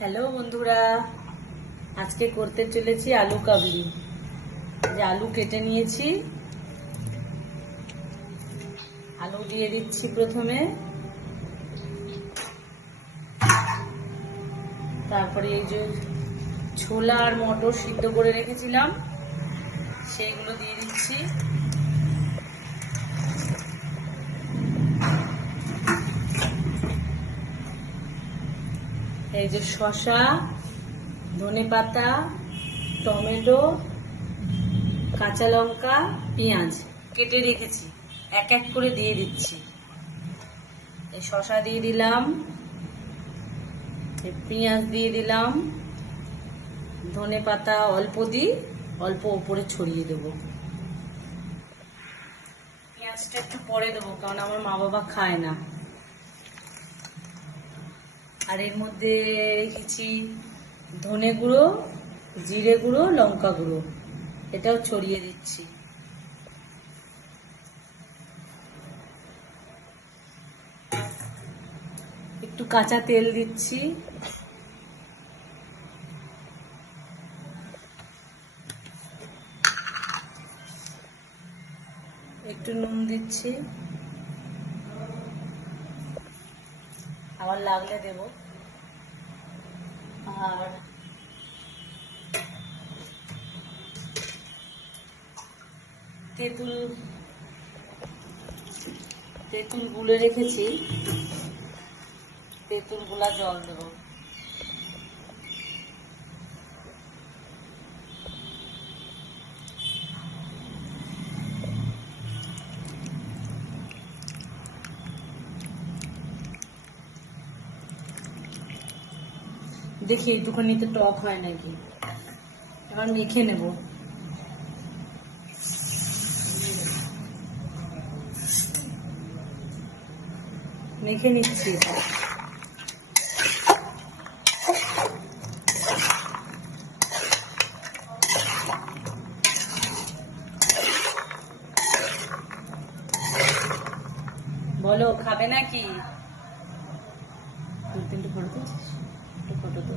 Hello বন্ধুরা, আজকে করতে চলেছি আলু কাবলি। যে আলু কেটে নিয়েছি, আলু দিয়ে দিচ্ছি প্রথমে, তারপরে এই যে ছোলা আর মটর সিদ্ধ করে রেখেছিলাম সেইগুলো দিয়ে দিচ্ছি। এই যে শসা, ধনেপাতা, টমেটো, কাঁচা লঙ্কা, পেঁয়াজ কেটে রেখেছি, এক এক করে দিয়ে দিচ্ছি। এই শসা দিয়ে দিলাম, পেঁয়াজ দিয়ে দিলাম, ধনেপাতা অল্প দিই, অল্প উপরে ছড়িয়ে দেবো। পেঁয়াজটা একটু পরে দেবো, কারণ আমার মা বাবা খায় না। আর এর মধ্যে রেখেছি ধনে গুঁড়ো, জিরে গুঁড়ো, লঙ্কা গুঁড়ো, এটাও ছড়িয়ে দিচ্ছি। একটু কাঁচা তেল দিচ্ছি, একটু নুন দিচ্ছি, আবার লাগলে দেব। আর তেঁতুল গুলে রেখেছি, তেঁতুল গুলা জল দেবো। দেখি একটুখানিতে টক হয় নাকি, এবার মেখে নেব। মেখে নিচ্ছি। বলো, খাবে নাকি? 2-3 ফটো দিচ্ছিস, একটু ফটো তো।